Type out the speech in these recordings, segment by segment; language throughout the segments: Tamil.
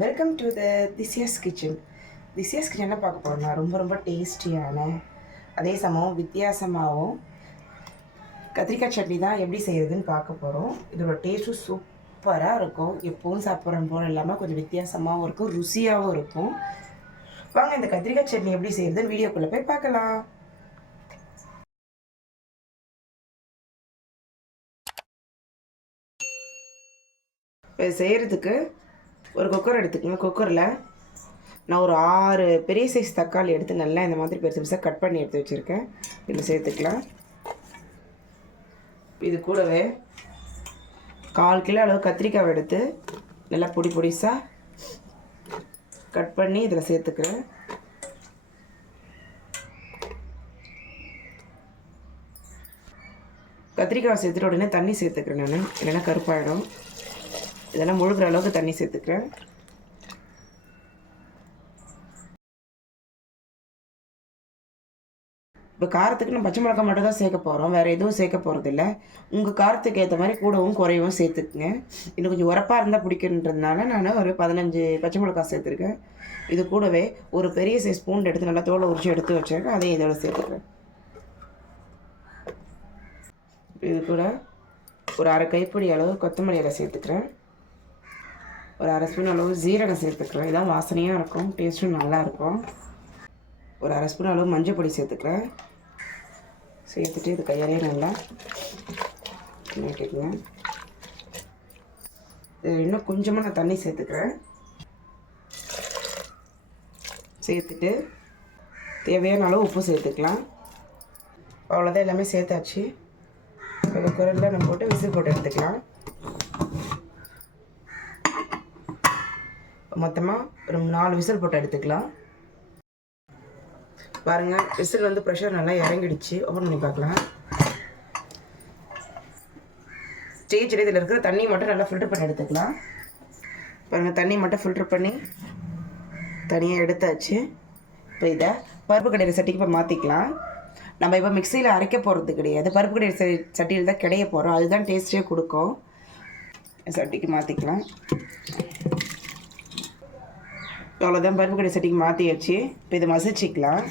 Welcome to the Thesiyas kitchen Thesiyas கிச்சனில் பார்க்க போகிறோம்னா ரொம்ப ரொம்ப டேஸ்டியான அதே சமயம் வித்தியாசமாகவும் கத்திரிக்காய் சட்னி தான் எப்படி செய்கிறதுன்னு பார்க்க போகிறோம் இதோட டேஸ்ட்டும் சூப்பராக இருக்கும். எப்பவும் சாப்பிட்ற போல் இல்லாமல் கொஞ்சம் வித்தியாசமாகவும் இருக்கும் ருசியாகவும் இருக்கும். வாங்க இந்த கத்திரிக்காய் சட்னி எப்படி செய்கிறதுன்னு வீடியோக்குள்ளே போய் பார்க்கலாம். இப்போ செய்கிறதுக்கு ஒரு குக்கர் எடுத்துக்கோங்க குக்கரில். நான் ஒரு ஆறு பெரிய சைஸ் தக்காளி எடுத்து நல்லா இந்த மாதிரி பெருசு பெருசாக கட் பண்ணி எடுத்து வச்சுருக்கேன். இதில் சேர்த்துக்கலாம். இது கூடவே கால் கிலோ அளவு கத்திரிக்காய் எடுத்து நல்லா பொடி பொடிசாக கட் பண்ணி இதில் சேர்த்துக்கிறேன். கத்திரிக்காய் சேர்த்துட்டு உடனே தண்ணி சேர்த்துக்கிறேன் நான். இல்லைன்னா கருப்பாயிடும். இதெல்லாம் முழுகிற அளவுக்கு தண்ணி சேர்த்துக்கிறேன். இப்போ காரத்துக்கு நம்ம பச்சை மிளகாய் மட்டும் தான் சேர்க்க போகிறோம் வேறு எதுவும் சேர்க்க போகிறதில்ல உங்கள் காரத்துக்கு ஏற்ற மாதிரி கூடவும் குறையவும் சேர்த்துக்குங்க. இன்னும் கொஞ்சம் உரப்பாக இருந்தால் பிடிக்குன்றதுனால நான் ஒரு பதினஞ்சு பச்சை மிளகாய் சேர்த்துருக்கேன். இது கூடவே ஒரு பெரிய சைஸ் பூண்டு எடுத்து நல்லா தோலை உரிச்சு எடுத்து வச்சுருக்கேன். அதையும் இதோட சேர்த்துக்கிறேன். இது கூட ஒரு அரை கைப்பிடி அளவு கொத்தமல்லி இலை சேர்த்துக்கிறேன். ஒரு அரை ஸ்பூன் அளவு ஜீரகம் சேர்த்துக்கிறேன். இதான் வாசனையாக இருக்கும். டேஸ்ட்டும் நல்லாயிருக்கும் ஒரு அரை ஸ்பூன் அளவு மஞ்சள் பொடி சேர்த்துக்கிறேன். சேர்த்துட்டு இது கையாலே நல்லா நீட்டிக்குங்க இது இன்னும் கொஞ்சமாக நான் தண்ணி சேர்த்துக்கிறேன். சேர்த்துட்டு தேவையான அளவு உப்பு சேர்த்துக்கலாம். அவ்வளோதான் எல்லாமே சேர்த்தாச்சு. இப்போ குரலில் நம்ம போட்டு விசில் போட்டு எடுத்துக்கலாம். மொத்தமாக ஒரு நாலு விசில் போட்டு எடுத்துக்கலாம். பாருங்கள் விசில் வந்து ப்ரெஷர் நல்லா இறங்கிடுச்சு. ஓப்பன் பண்ணி பார்க்கலாம். ஸ்டேஜில் இதில் இருக்கிற தண்ணி மட்டும் நல்லா ஃபில்டர் பண்ணி எடுத்துக்கலாம். பாருங்கள் தண்ணி மட்டும் ஃபில்டர் பண்ணி தனியாக எடுத்தாச்சு. இப்போ இதை பருப்பு கடையில் சட்டிக்கு இப்போ மாற்றிக்கலாம் நம்ம இப்போ மிக்சியில் அரைக்க போகிறது கிடையாது. பருப்பு கடையில் சட்டியில் தான் கிடைய போகிறோம் அதுதான் டேஸ்ட்டே கொடுக்கும். சட்டிக்கு மாற்றிக்கலாம் அவ்வளோதான் பருப்பு கடை சட்டிக்கு மாற்றியாச்சு இப்போ இதை மசிச்சிக்கலாம்.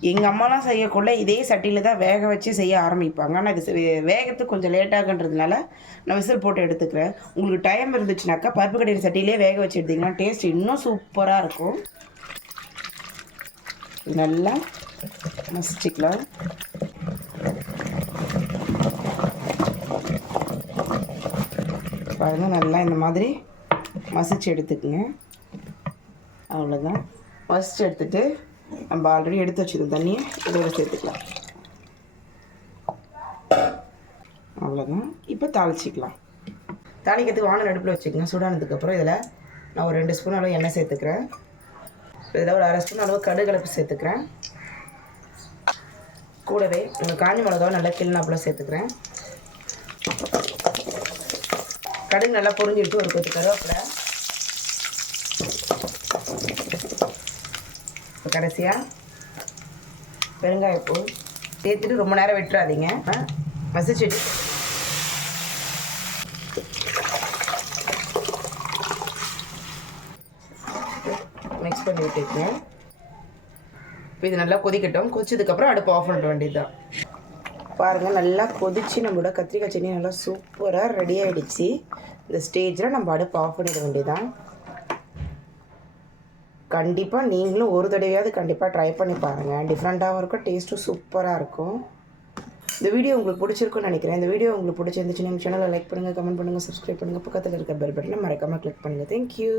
எங்கள் அம்மாலாம் செய்யக்குள்ள இதே சட்டியில் தான் வேக வச்சு செய்ய ஆரம்பிப்பாங்க. ஆனால் இது வே- வேகத்துக்கு கொஞ்சம் லேட்டாகன்றதுனால நான் விசில் போட்டு எடுத்துக்கிறேன். உங்களுக்கு டைம் இருந்துச்சுனாக்கா பருப்பு கடையில் சட்டியிலே வேக வச்சு எடுத்திங்கன்னா டேஸ்ட் இன்னும் சூப்பராக இருக்கும். இது நல்லா மசிச்சிக்கலாம். பாருங்கள் நல்லா இந்த மாதிரி மசிச்சு எடுத்துக்குங்க. அவ்வளோதான் ஃபஸ்ட் எடுத்துட்டு நம்ம ஆல்ரெடி எடுத்து வச்சுருந்த தண்ணியை இதோட சேர்த்துக்கலாம். அவ்வளோதான் இப்போ தாளிச்சிக்கலாம். தாளிக்கிறதுக்கு வானல் அடுப்பில் வச்சுக்கோங்க. சூடானதுக்கப்புறம் இதில் நான் ஒரு ரெண்டு ஸ்பூன் அளவு எண்ணெய் சேர்த்துக்கிறேன். இதில் ஒரு அரை ஸ்பூன் அளவு கடுகலப்பு சேர்த்துக்கிறேன். கூடவே நம்ம காஞ்சி மிளகாவை நல்லா கிள்னாப்புல சேர்த்துக்கிறேன். கடுகு நல்லா பொரிஞ்சிட்டு ஒரு கொத்து கருவேப்பிலை. கடைசியாக பெருங்காயப்பூ. சேர்த்துட்டு ரொம்ப நேரம் விட்டுறாதீங்க. ஆ, மசிச்சுட்டு மிக்ஸ் பண்ணி விட்டுருக்கேன் இப்போ இது நல்லா கொதிக்கட்டும். கொதிச்சதுக்கப்புறம் அடுப்பு ஆஃப் பண்ணிட வேண்டியதுதான். பாருங்கள் நல்லா கொதிச்சு நம்மளோட கத்திரிக்காய் சட்னி நல்லா சூப்பராக ரெடி ஆகிடுச்சு இந்த ஸ்டேஜில் நம்ம அடுப்பு ஆஃப் பண்ணிட வேண்டியதுதான். கண்டிப்பாக நீங்களும் ஒரு தடவையாவது கண்டிப்பாக ட்ரை பண்ணி பாருங்கள் டிஃப்ரெண்ட்டாகவும் இருக்கும் டேஸ்ட்டும் சூப்பராக இருக்கும். இந்த வீடியோ உங்களுக்கு பிடிச்சிருக்குன்னு நினைக்கிறேன். இந்த வீடியோ உங்களுக்கு பிடிச்சிருந்துச்சுன்னா எங்கள் சேனலை லைக் பண்ணுங்கள் கமெண்ட் பண்ணுங்கள் சப்ஸ்கிரைப் பண்ணுங்கள் பக்கத்தில் இருக்க பெல் பட்டனை மறக்காமல் கிளிக் பண்ணுங்கள் தேங்க்யூ